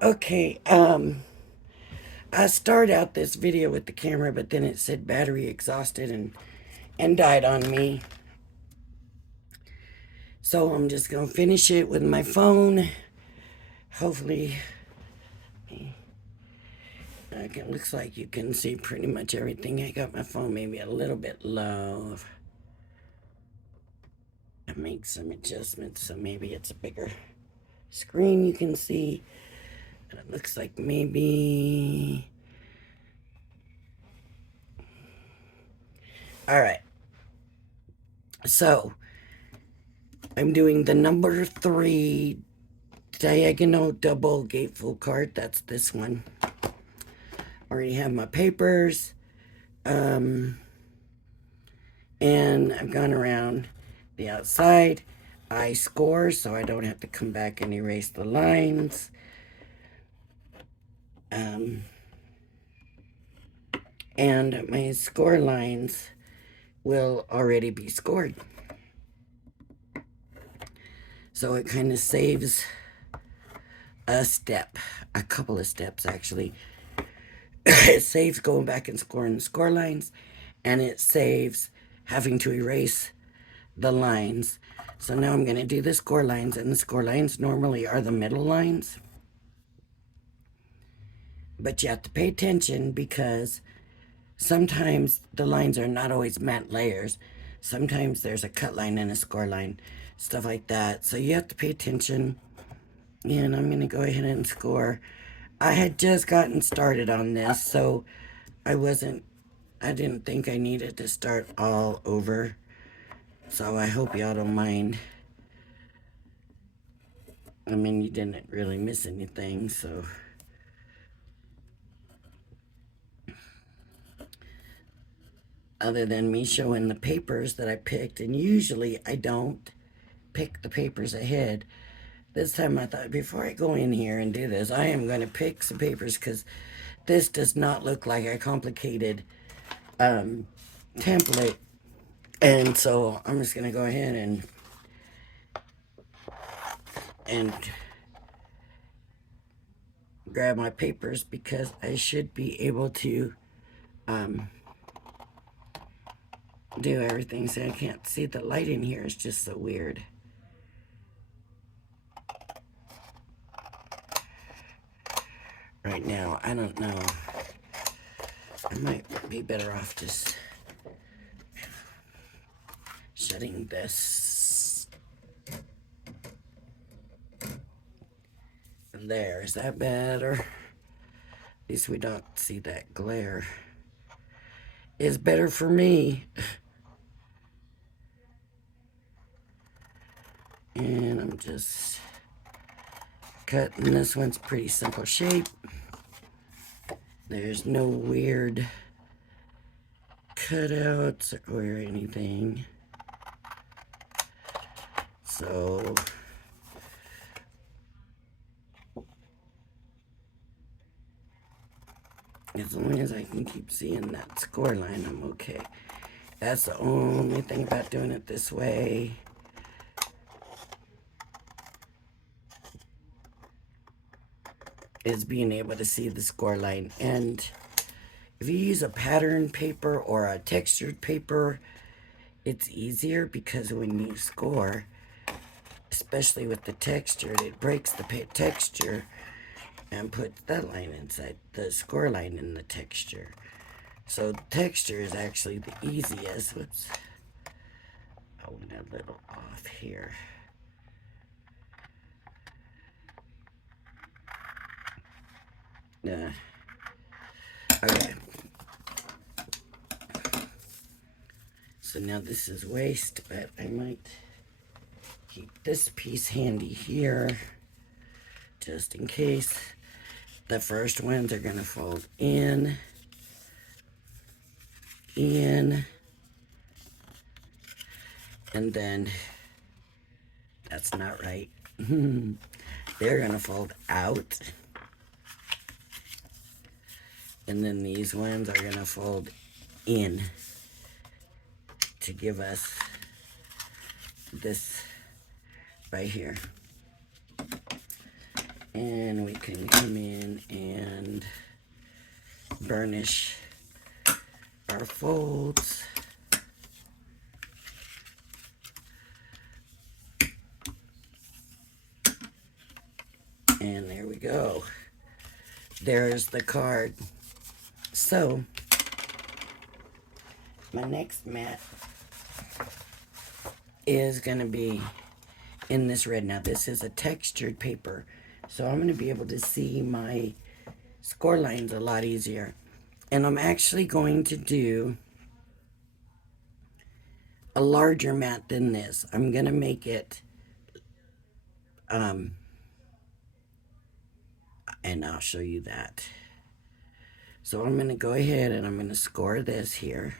Okay, I started out this video with the camera, but then it said battery exhausted and died on me. So I'm just gonna finish it with my phone. Hopefully, it looks like you can see pretty much everything. I got my phone maybe a little bit low. I make some adjustments so maybe it's a bigger screen you can see. And it looks like maybe. All right. So I'm doing the number 3 diagonal double gatefold card. That's this one. Already have my papers. And I've gone around the outside. I score so I don't have to come back and erase the lines. And my score lines will already be scored. So it kind of saves a step, a couple of steps actually. It saves going back and scoring the score lines, and it saves having to erase the lines. So now I'm going to do the score lines, and the score lines normally are the middle lines. But you have to pay attention because sometimes the lines are not always matte layers. Sometimes there's a cut line and a score line, stuff like that. So you have to pay attention. And I'm going to go ahead and score. I had just gotten started on this, so I didn't think I needed to start all over. So I hope y'all don't mind. I mean, you didn't really miss anything, so. Other than me showing the papers that I picked, and usually I don't pick the papers ahead. This time I thought, before I go in here and do this, I am going to pick some papers because this does not look like a complicated template. And so I'm just going to go ahead and grab my papers because I should be able to do everything. So I can't see the light in here. It's just so weird. Right now, I don't know. I might be better off just shutting this. There, is that better? At least we don't see that glare. Is better for me. And I'm just cutting. This one's pretty simple shape. There's no weird cutouts or anything. So as long as I can keep seeing that score line, I'm okay. That's the only thing about doing it this way. Is being able to see the score line. And if you use a pattern paper or a textured paper, it's easier because when you score, especially with the textured, it breaks the texture and puts that line inside the score line in the texture. So texture is actually the easiest. Whoops. I went a little off here. Okay. So now this is waste, but I might keep this piece handy here just in case. The first ones are going to fold in, and then that's not right. They're going to fold out. And then these ones are going to fold in to give us this right here. And we can come in and burnish our folds. And there we go. There's the card. So, my next mat is going to be in this red. Now, this is a textured paper, so I'm going to be able to see my score lines a lot easier. And I'm actually going to do a larger mat than this. I'm going to make it, and I'll show you that. So I'm going to go ahead and I'm going to score this here.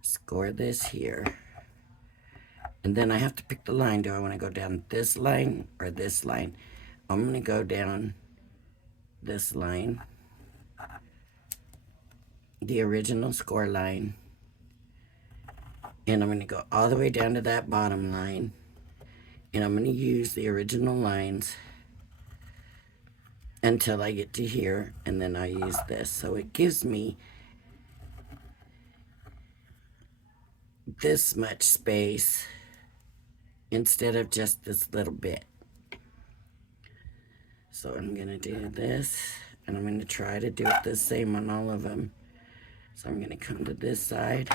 Score this here. And then I have to pick the line. Do I want to go down this line or this line? I'm going to go down this line, the original score line. And I'm going to go all the way down to that bottom line. And I'm going to use the original lines until I get to here. And then I use this. So it gives me this much space instead of just this little bit. So I'm going to do this, and I'm going to try to do it the same on all of them. So I'm going to come to this side,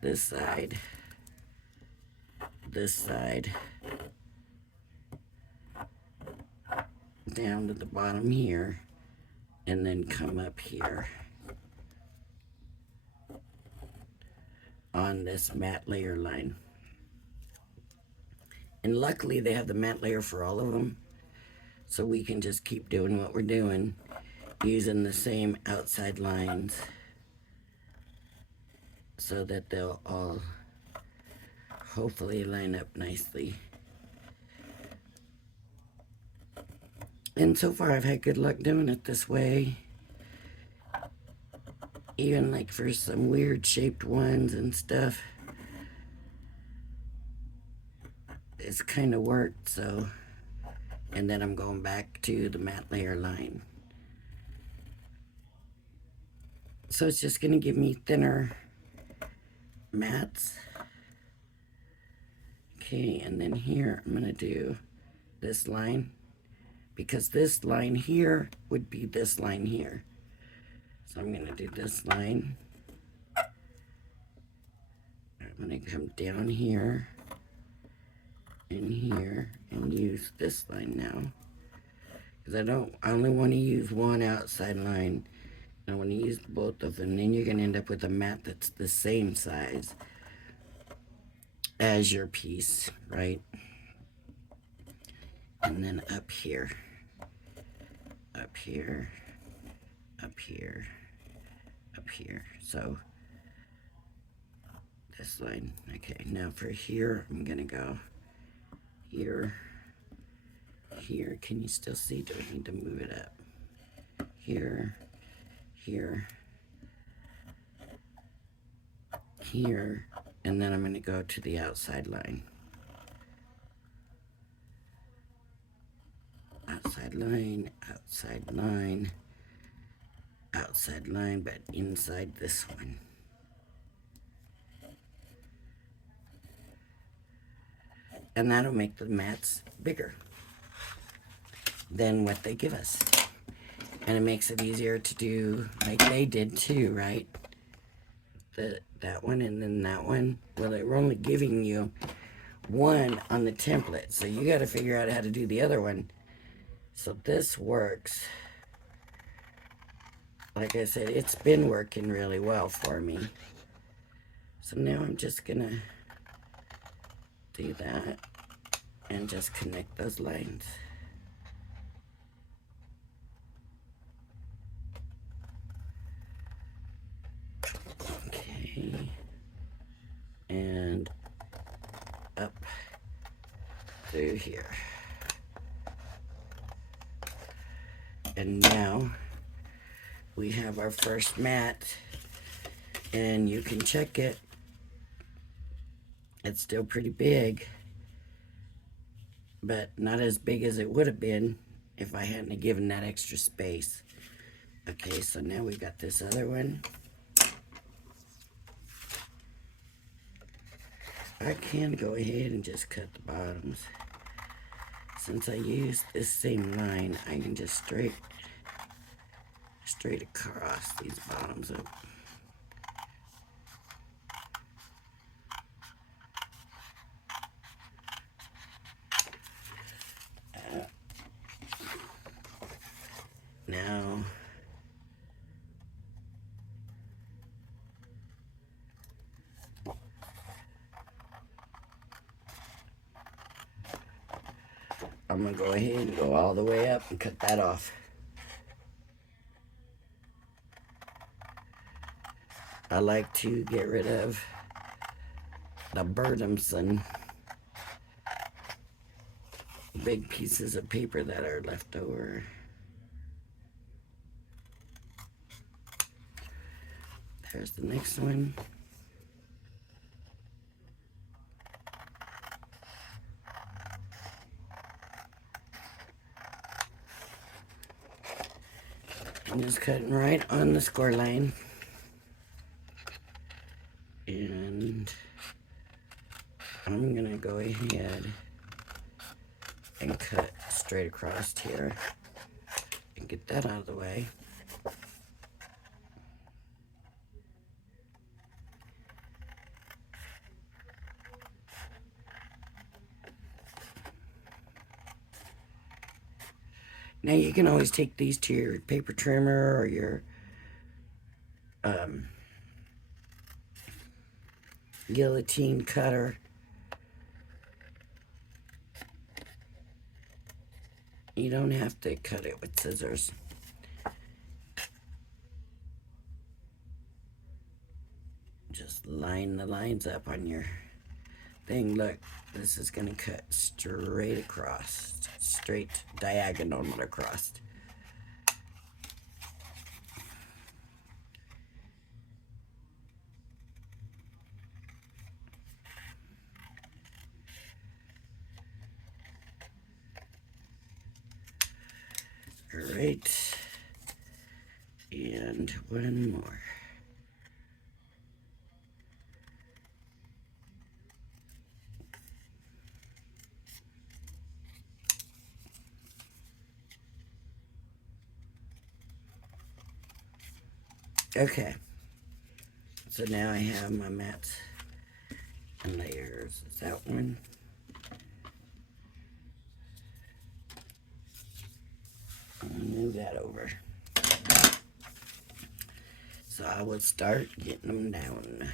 this side, this side, down to the bottom here, and then come up here on this matte layer line. And luckily they have the matte layer for all of them, so we can just keep doing what we're doing using the same outside lines so that they'll all hopefully line up nicely. And so far I've had good luck doing it this way. Even like for some weird shaped ones and stuff, it's kind of worked. So, and then I'm going back to the matte layer line. So it's just going to give me thinner mats. Okay, and then here I'm going to do this line, because this line here would be this line here. So I'm going to do this line. I'm going to come down here and here and use this line now. Because I only want to use one outside line. I want to use both of them. Then you're going to end up with a mat that's the same size as your piece, right? And then up here, up here, up here, up here. So this line. Okay, now for here, I'm gonna go here, here. Can you still see? Do I need to move it up? Here, here, here, and then I'm gonna go to the outside line. Outside line, outside line, outside line, but inside this one. And that'll make the mats bigger than what they give us. And it makes it easier to do like they did too, right? That one and then that one. Well, they were only giving you one on the template, so you got to figure out how to do the other one. So this works. Like I said, it's been working really well for me. So now I'm just gonna do that and just connect those lines. Okay. And up through here. And now we have our first mat, and you can check it. It's still pretty big. but not as big as it would have been if I hadn't given that extra space. Okay, so now we got this other one. I can go ahead and just cut the bottoms. Since I used this same line, I can just straight across these bottoms up. Now, I'm going to go ahead and go all the way up and cut that off. I like to get rid of the burdensome big pieces of paper that are left over. There's the next one. I'm just cutting right on the score line. And I'm gonna go ahead and cut straight across here and get that out of the way. Now you can always take these to your paper trimmer or your guillotine cutter. You don't have to cut it with scissors. Just line the lines up on your thing. Look, this is gonna cut straight across, straight diagonal across. All right, and one more. Okay, so now I have my mats and layers. Is that one? I'll move that over. So I would start getting them down.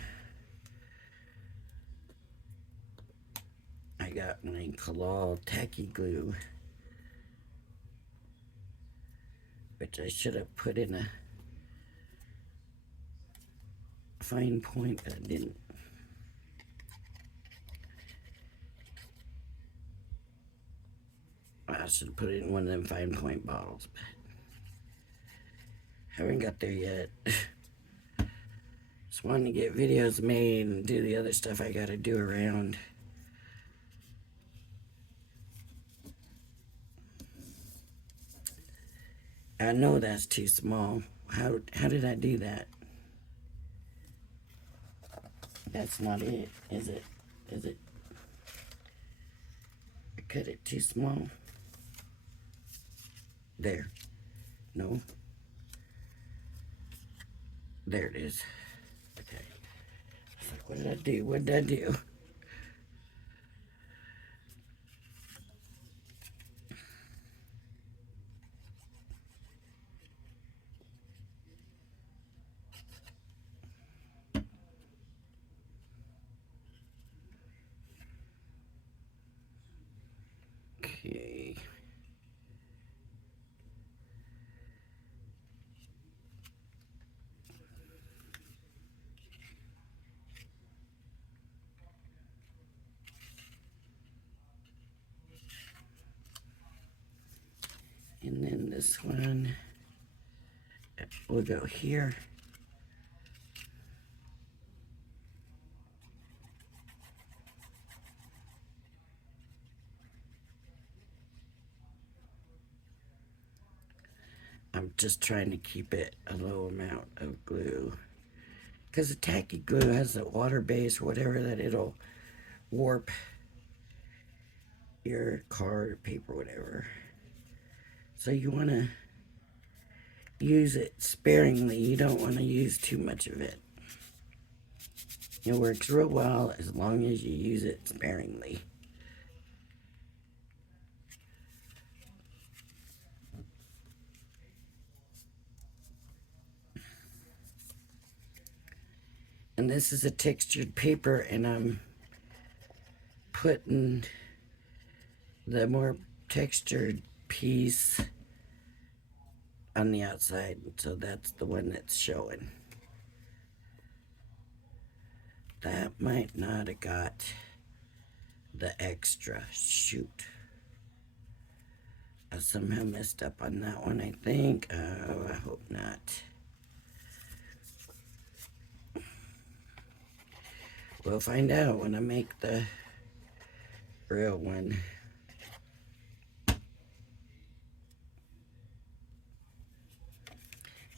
I got my Kalal tacky glue, which I should have put in a fine point, but I didn't. I should have put it in one of them fine point bottles, but haven't got there yet. Just wanting to get videos made and do the other stuff I gotta do around. I know that's too small. How did I do that? That's not it, is it? Is it? I cut it too small. There. No. There it is. Okay. I was like, what did I do? What did I do? Okay. And then this one will go here. I'm just trying to keep it a low amount of glue. Because the tacky glue has a water base or whatever that it'll warp your card, paper, whatever. So you want to use it sparingly. You don't want to use too much of it. It works real well as long as you use it sparingly. And this is a textured paper, and I'm putting the more textured piece on the outside, so that's the one that's showing. That might not have got the extra. Shoot. I somehow messed up on that one, I think. Oh, I hope not. We'll find out when I make the real one.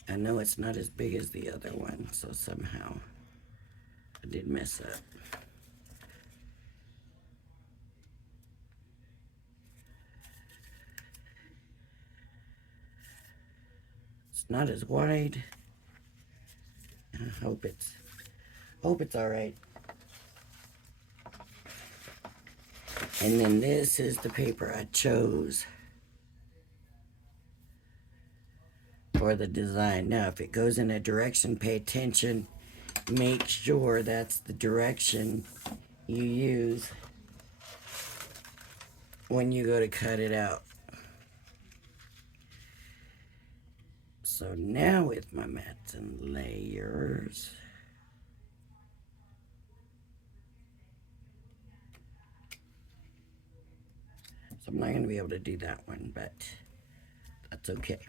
I know it's not as big as the other one, so somehow I did mess up. It's not as wide. I hope it's all right. And then this is the paper I chose for the design. Now, if it goes in a direction, pay attention. Make sure that's the direction you use when you go to cut it out. So now with my mats and layers, so I'm not going to be able to do that one, but that's okay.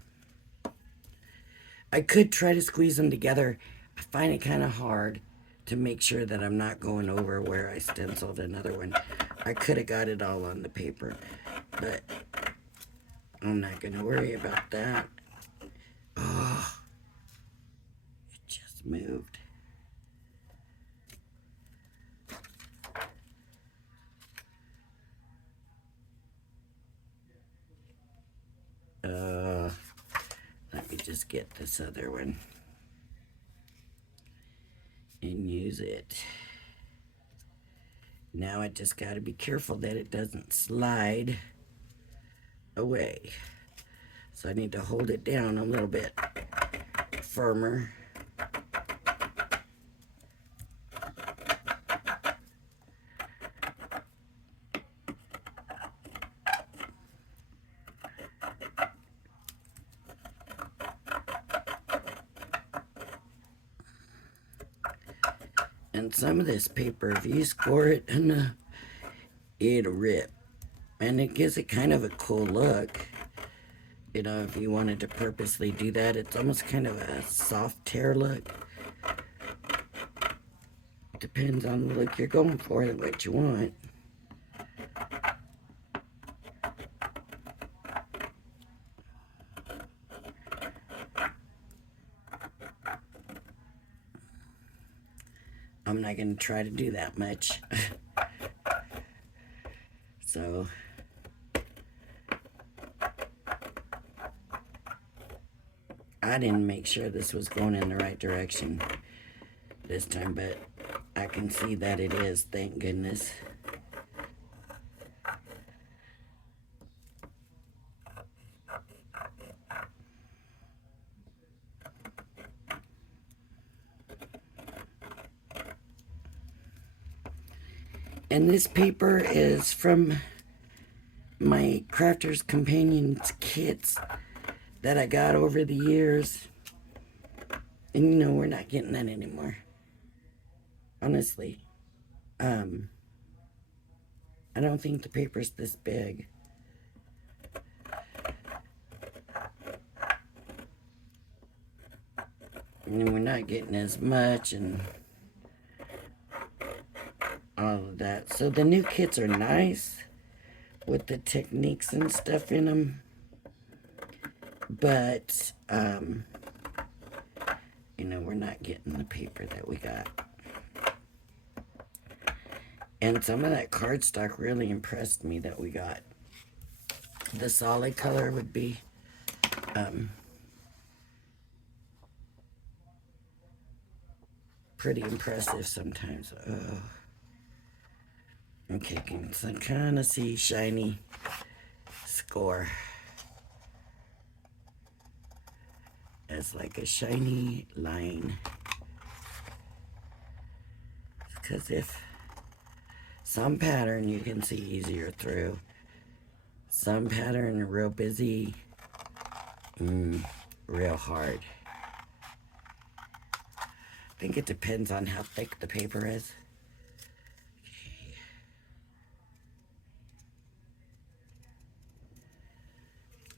I could try to squeeze them together. I find it kind of hard to make sure that I'm not going over where I stenciled another one. I could have got it all on the paper, but I'm not going to worry about that. Oh, it just moved. Let me just get this other one and use it. Now I just got to be careful that it doesn't slide away. So I need to hold it down a little bit firmer. And some of this paper, if you score it enough, it'll rip. And it gives it kind of a cool look. You know, if you wanted to purposely do that, it's almost kind of a soft tear look. Depends on the look you're going for and what you want. I'm not going to try to do that much. So I didn't make sure this was going in the right direction this time, but I can see that it is, thank goodness. And this paper is from my Crafter's Companions kits that I got over the years. And you know, we're not getting that anymore. Honestly. I don't think the paper's this big. And we're not getting as much and all of that. So the new kits are nice with the techniques and stuff in them. But, you know, we're not getting the paper that we got. And some of that cardstock really impressed me that we got. The solid color would be pretty impressive sometimes. Okay, can kind of see shiny score as like a shiny line. Because if some pattern you can see easier through, some pattern real busy, real hard. I think it depends on how thick the paper is.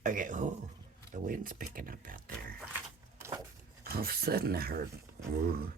Okay, oh, the wind's picking up out there. All of a sudden I heard, ooh.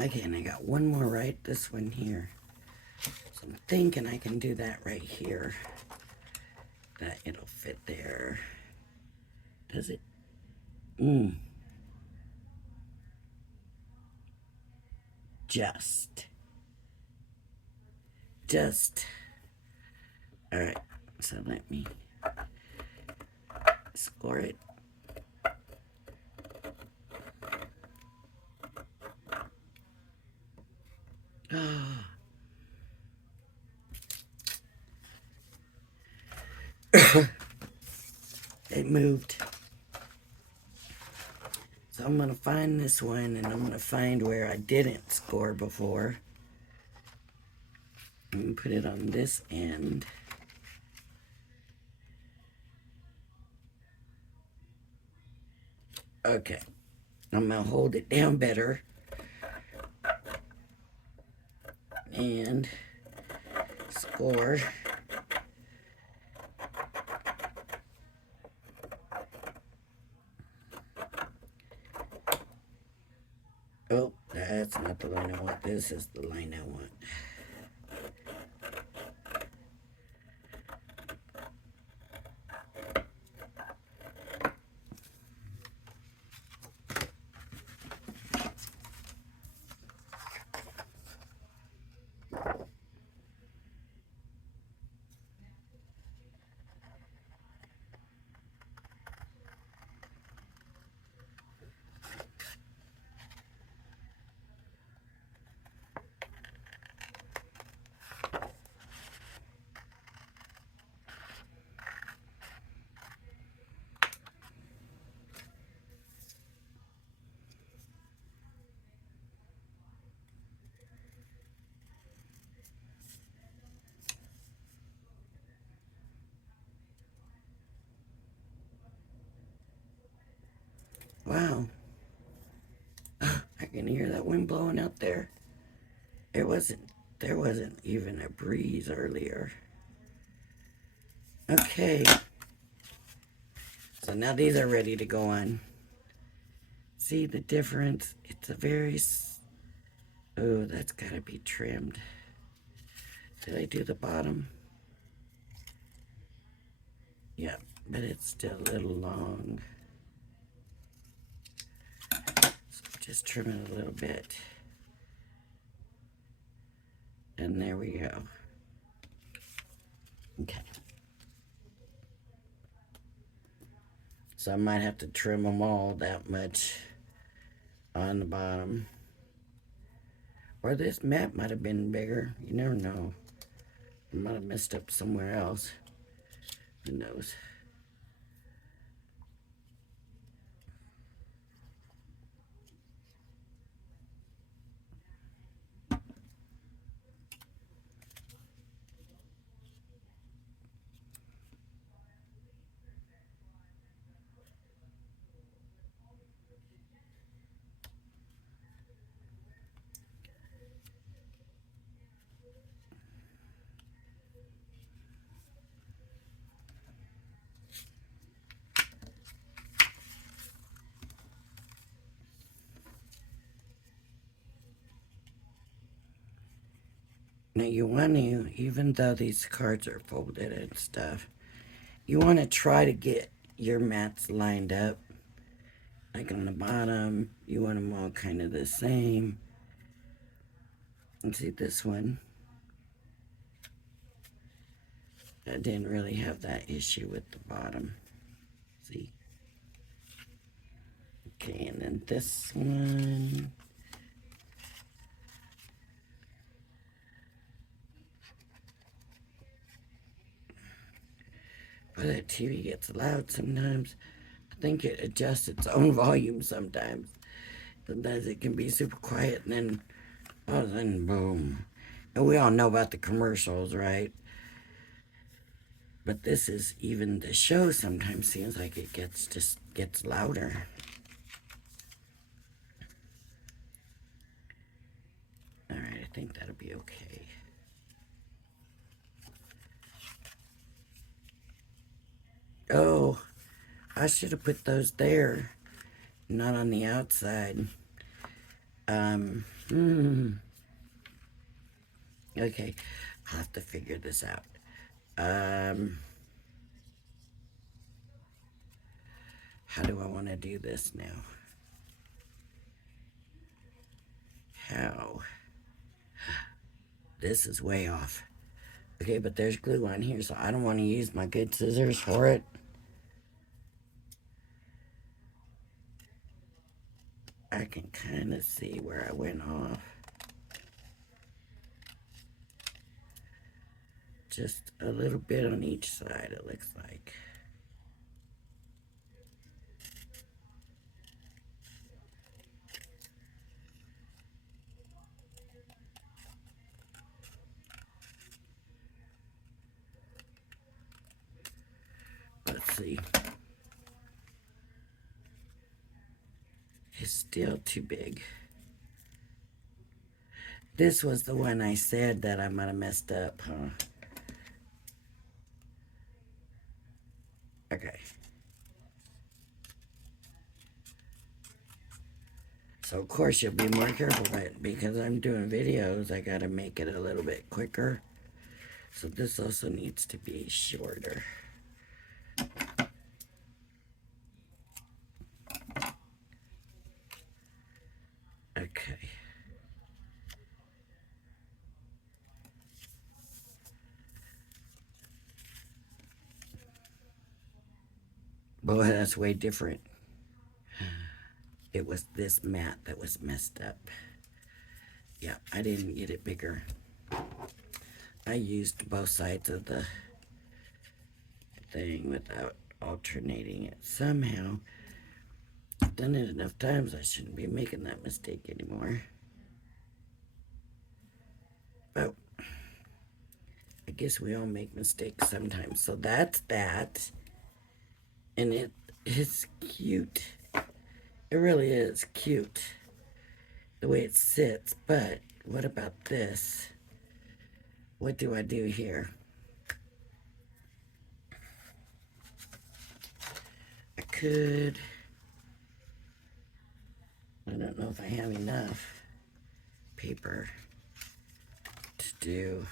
Okay, and I got one more right, this one here. So I'm thinking I can do that right here. That it'll fit there. Does it? Just. All right, so let me score it. It moved. So I'm gonna find this one and I'm gonna find where I didn't score before. And put it on this end. Okay, I'm gonna hold it down better. And score. Oh, that's not the line I want. This is the line I want. Wow. I can hear that wind blowing out there. There wasn't even a breeze earlier. Okay. So now these are ready to go on. See the difference? It's a very... Oh, that's got to be trimmed. Did I do the bottom? Yeah, but it's still a little long. So just trim it a little bit. And there we go. Okay. So I might have to trim them all that much on the bottom. Or this mat might have been bigger. You never know. I might have messed up somewhere else. Who knows? Now you want to, even though these cards are folded and stuff, you want to try to get your mats lined up. Like on the bottom, you want them all kind of the same. And see this one? I didn't really have that issue with the bottom. See? Okay, and then this one. But that TV gets loud sometimes. I think it adjusts its own volume sometimes. Sometimes it can be super quiet and then all of a sudden, boom. And we all know about the commercials, right? But this is even the show sometimes seems like it gets louder. All right, I think that'll be okay. Oh, I should have put those there, not on the outside. Okay, I'll have to figure this out. How do I want to do this now? How? This is way off. Okay, but there's glue on here, so I don't want to use my good scissors for it. I can kind of see where I went off. Just a little bit on each side, it looks like. Let's see. It's still too big. This was the one I said that I might have messed up, huh? Okay. So of course you'll be more careful, but because I'm doing videos, I gotta make it a little bit quicker. So this also needs to be shorter. Okay. Boy, that's way different. It was this mat that was messed up. Yeah, I didn't get it bigger. I used both sides of the thing without alternating it. Somehow, I've done it enough times, I shouldn't be making that mistake anymore. But I guess we all make mistakes sometimes. So that's that. And it is cute. It really is cute the way it sits, but what about this? What do I do here? I could, I don't know if I have enough paper to do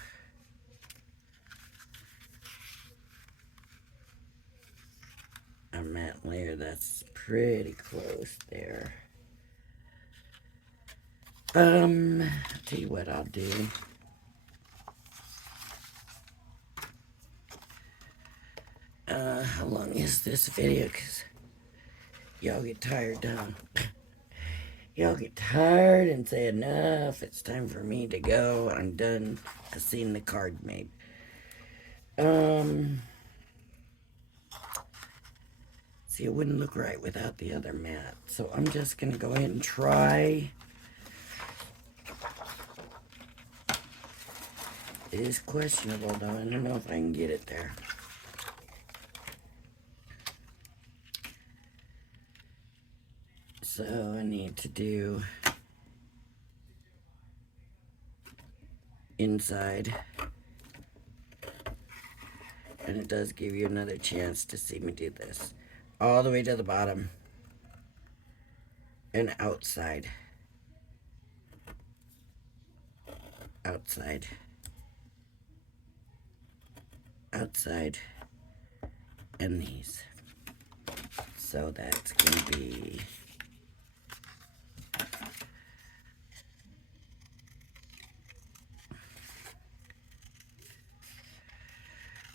a matte layer. That's pretty close there. I'll tell you what I'll do. How long is this video? Because y'all get tired, don't y'all get tired and say enough. It's time for me to go. I'm done. I've seen the card made. See, it wouldn't look right without the other mat. So I'm just going to go ahead and try. It is questionable, though. I don't know if I can get it there. So I need to do inside. And it does give you another chance to see me do this. All the way to the bottom. And outside. Outside. Outside. And these. So that's going to be...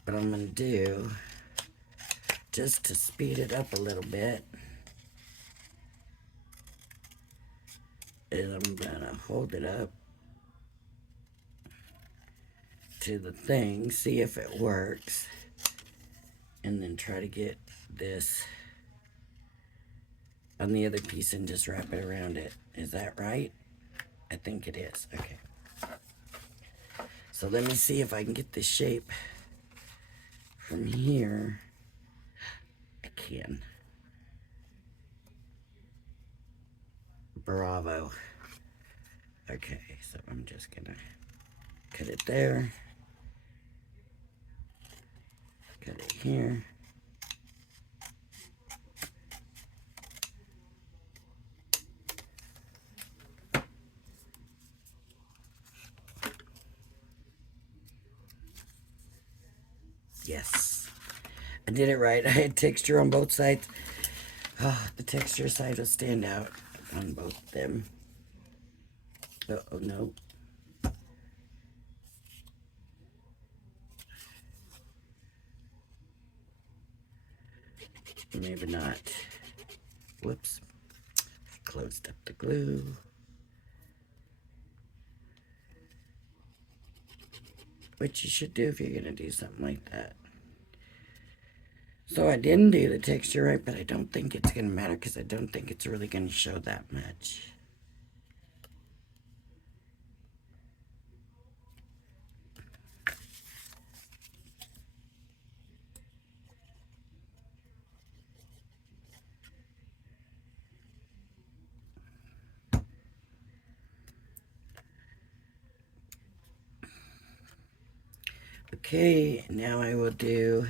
What I'm going to do, just to speed it up a little bit, is I'm going to hold it up to the thing, see if it works, and then try to get this on the other piece and just wrap it around it. Is that right? I think it is. Okay. So let me see if I can get this shape from here. I can. Bravo. Okay, so I'm just gonna cut it there. Cut it here. Yes. I did it right. I had texture on both sides. Oh, the texture side will stand out on both of them. Oh no. Maybe not. Whoops. I closed up the glue. Which you should do if you're going to do something like that. So I didn't do the texture right, but I don't think it's going to matter because I don't think it's really going to show that much. Okay, now I will do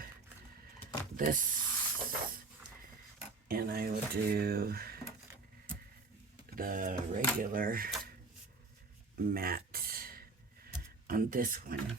this, and I will do the regular matte on this one.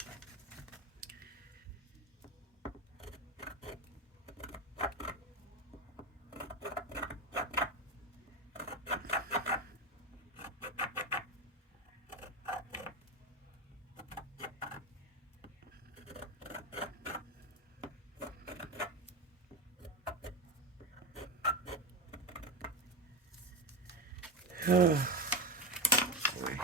Oh, boy.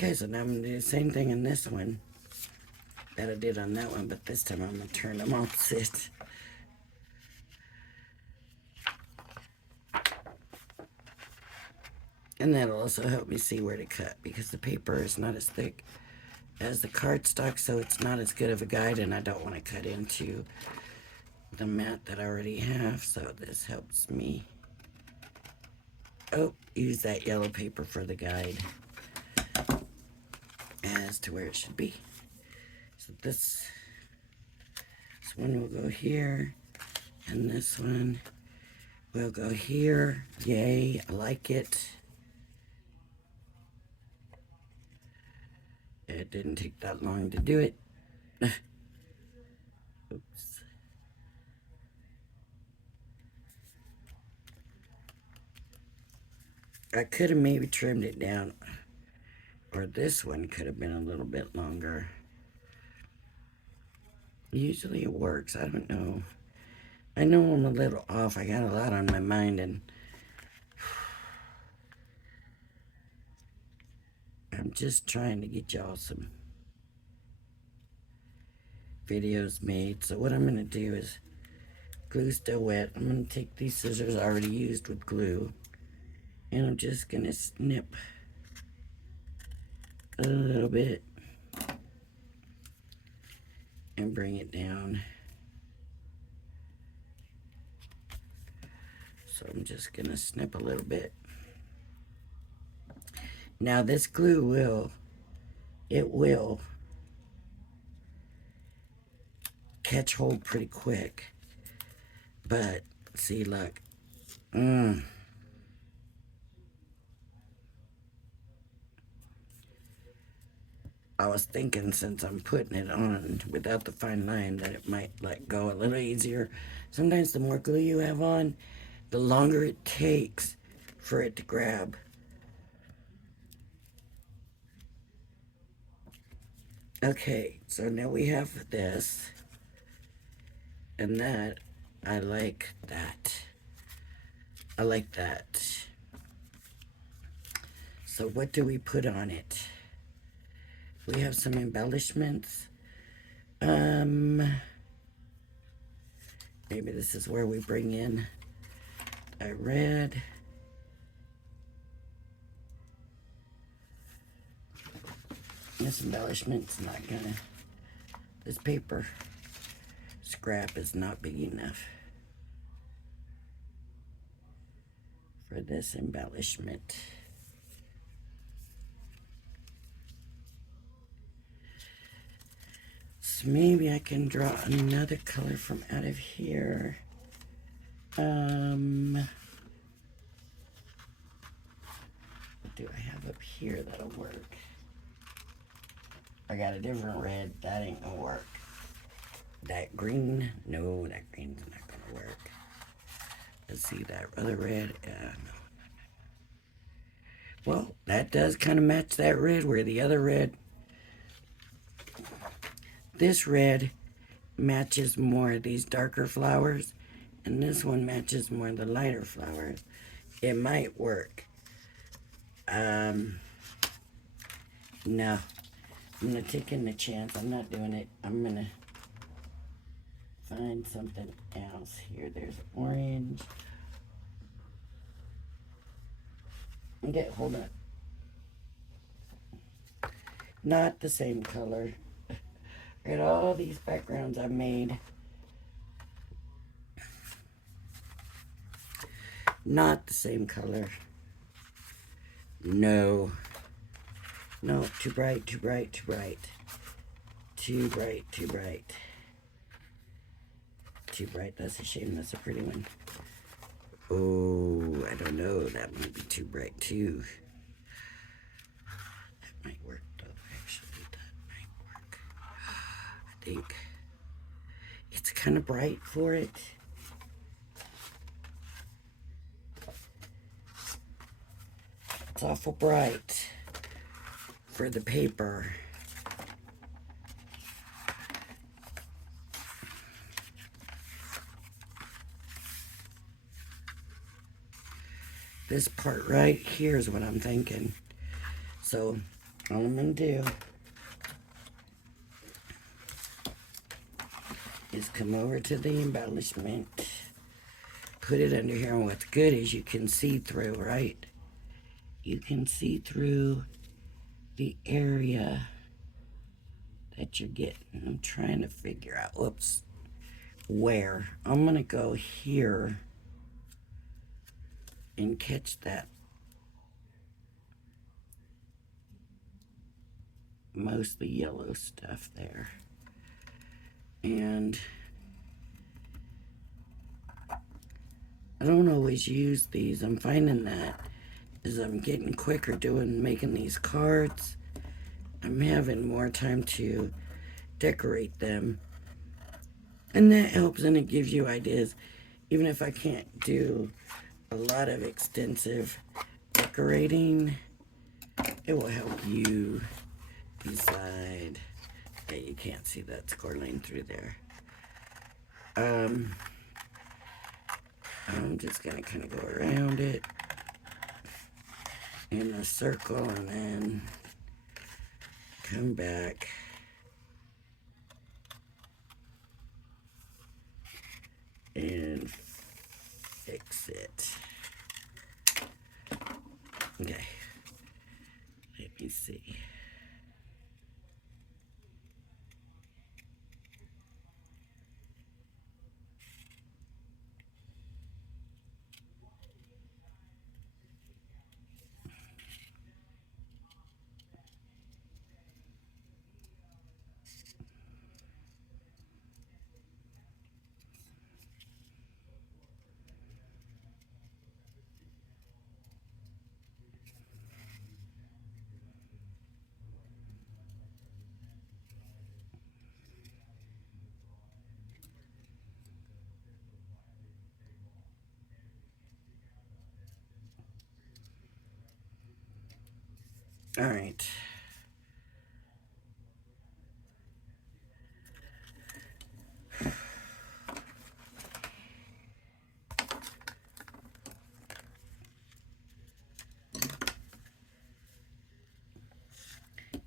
Okay, so now I'm going to do the same thing in this one that I did on that one, but this time I'm going to turn them opposite. And that'll also help me see where to cut, because the paper is not as thick as the cardstock, so it's not as good of a guide, and I don't want to cut into the mat that I already have, so this helps me. Oh, use that yellow paper for the guide as to where it should be. So this one will go here, and this one will go here. Yay, I like it. It didn't take that long to do it. Oops. I could have maybe trimmed it down, or this one could have been a little bit longer. Usually it works. I don't know. I know I'm a little off. I got a lot on my mind, and I'm just trying to get y'all some videos made. So what I'm going to do is, glue still wet. I'm going to take these scissors I already used with glue, and I'm just going to snip a little bit and bring it down. So I'm just going to snip a little bit. Now this glue will catch hold pretty quick. But see, look. I was thinking, since I'm putting it on without the fine line, that it might let go a little easier. Sometimes the more glue you have on, the longer it takes for it to grab. Okay, so now we have this. And that, I like that. I like that. So what do we put on it? We have some embellishments. Maybe this is where we bring in a red. This embellishment's not gonna, this paper scrap is not big enough for this embellishment. So maybe I can draw another color from out of here. What do I have up here that'll work? I got a different red. That ain't gonna work. That green? No, that green's not gonna work. Let's see, that other red. No. Well, that does kind of match that red, where the other red, this red matches more of these darker flowers, and this one matches more of the lighter flowers. It might work. No. I'm not taking the chance. I'm not doing it. I'm gonna find something else here. There's orange. Okay, hold on. Not the same color. Look at all these backgrounds I made. Not the same color. No. No, too bright, too bright, too bright. Too bright, too bright. Too bright, that's a shame, that's a pretty one. Oh, I don't know, that might be too bright too. That might work though, actually, that might work. I think it's kind of bright for it. It's awful bright for the paper. This part right here is what I'm thinking. So All I'm going to do is come over to the embellishment, put it under here, and what's good is you can see through, right? You can see through the area that you're getting. I'm trying to figure out, whoops, where. I'm going to go here and catch that mostly yellow stuff there. And I don't always use these. I'm finding that as I'm getting quicker making these cards, I'm having more time to decorate them. And that helps, and it gives you ideas. Even if I can't do a lot of extensive decorating, it will help you decide. Yeah, you can't see that score line through there. I'm just gonna kind of go around it in a circle and then come back and fix it. Okay, let me see. All right.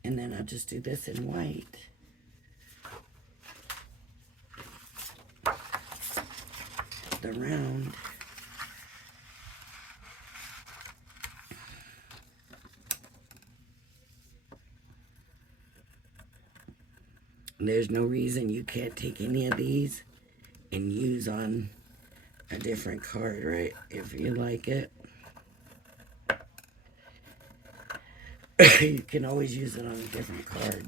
And then I'll just do this in white. The round. There's no reason you can't take any of these and use on a different card, right? If you like it. You can always use it on a different card.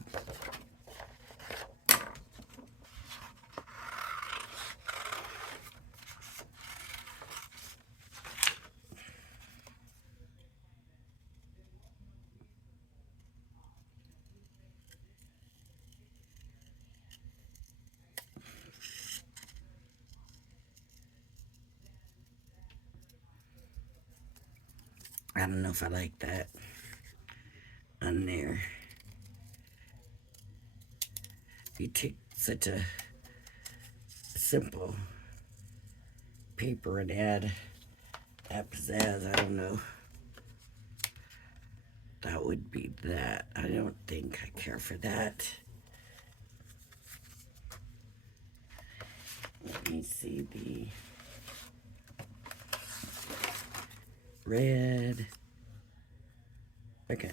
I don't know if I like that on there. You take such a simple paper and add that pizzazz. I don't know. That would be that. I don't think I care for that. Let me see the red. Okay.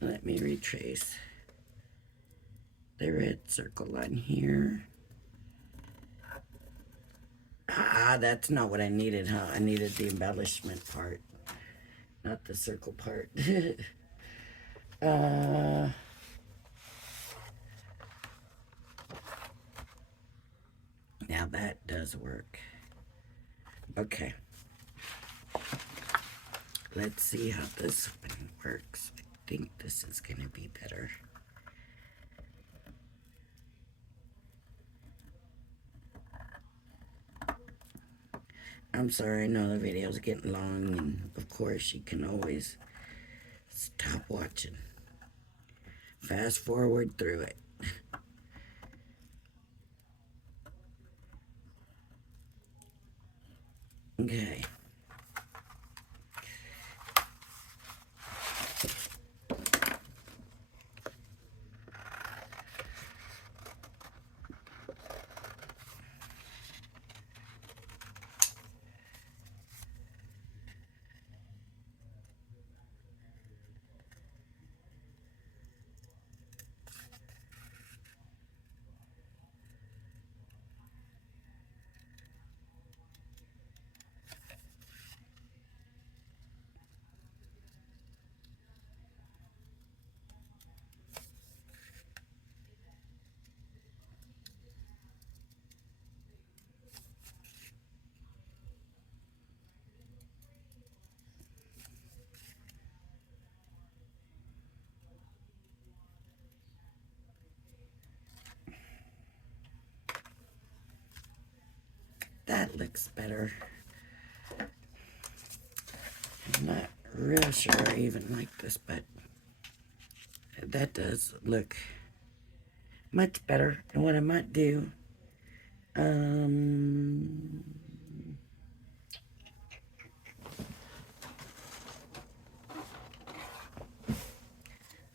Let me retrace the red circle on here. Ah, that's not what I needed, huh? I needed the embellishment part, not the circle part. Now that does work. Okay. Let's see how this one works. I think this is going to be better. I'm sorry, I know the video's getting long, and of course you can always stop watching. Fast forward through it. Okay. That looks better. I'm not real sure I even like this, but that does look much better. And what I might do, let's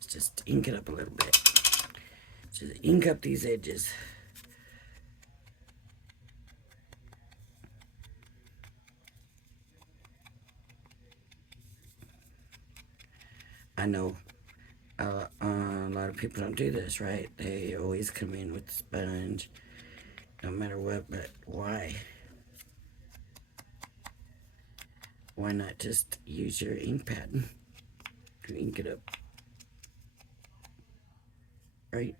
just ink it up a little bit. Just ink up these edges. I know a lot of people don't do this, right? They always come in with sponge, no matter what, but why? Why not just use your ink pad to ink it up? Right?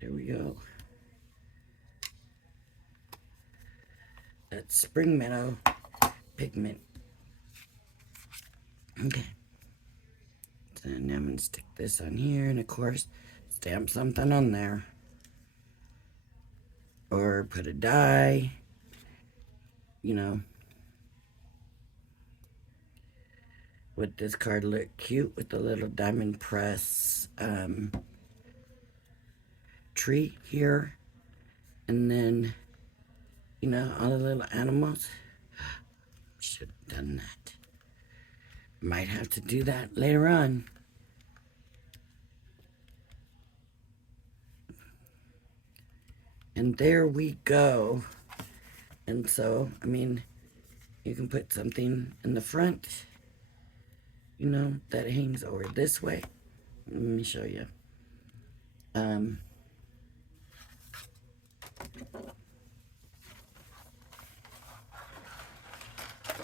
There we go. That's Spring Meadow pigment. Okay. So now I'm going to stick this on here, and of course, stamp something on there. Or put a die, you know. Would this card look cute with the little diamond press tree here? And then, you know, all the little animals. Should have done that. Might have to do that later on. And there we go. And so, I mean, you can put something in the front, you know, that hangs over this way. Let me show you.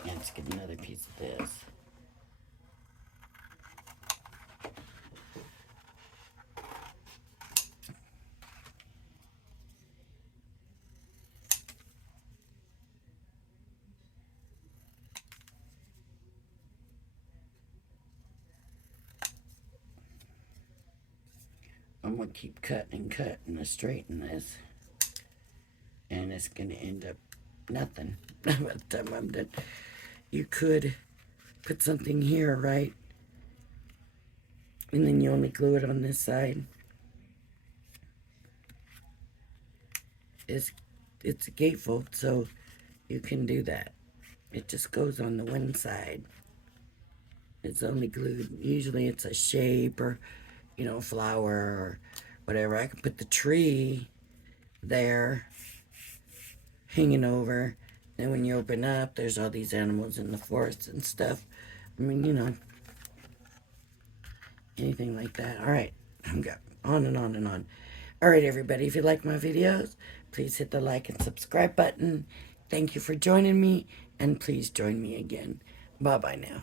Let's get another piece of this. I'm going to keep cutting and cutting to straighten this. And it's going to end up nothing by the time I'm done. You could put something here, right? And then you only glue it on this side. It's a gatefold, so you can do that. It just goes on the one side. It's only glued. Usually it's a shape or, you know, flower or whatever. I can put the tree there hanging over. And when you open up, there's all these animals in the forest and stuff. I mean, you know, anything like that. All right, I'm going on and on and on. All right, everybody, if you like my videos, please hit the like and subscribe button. Thank you for joining me, and please join me again. Bye-bye now.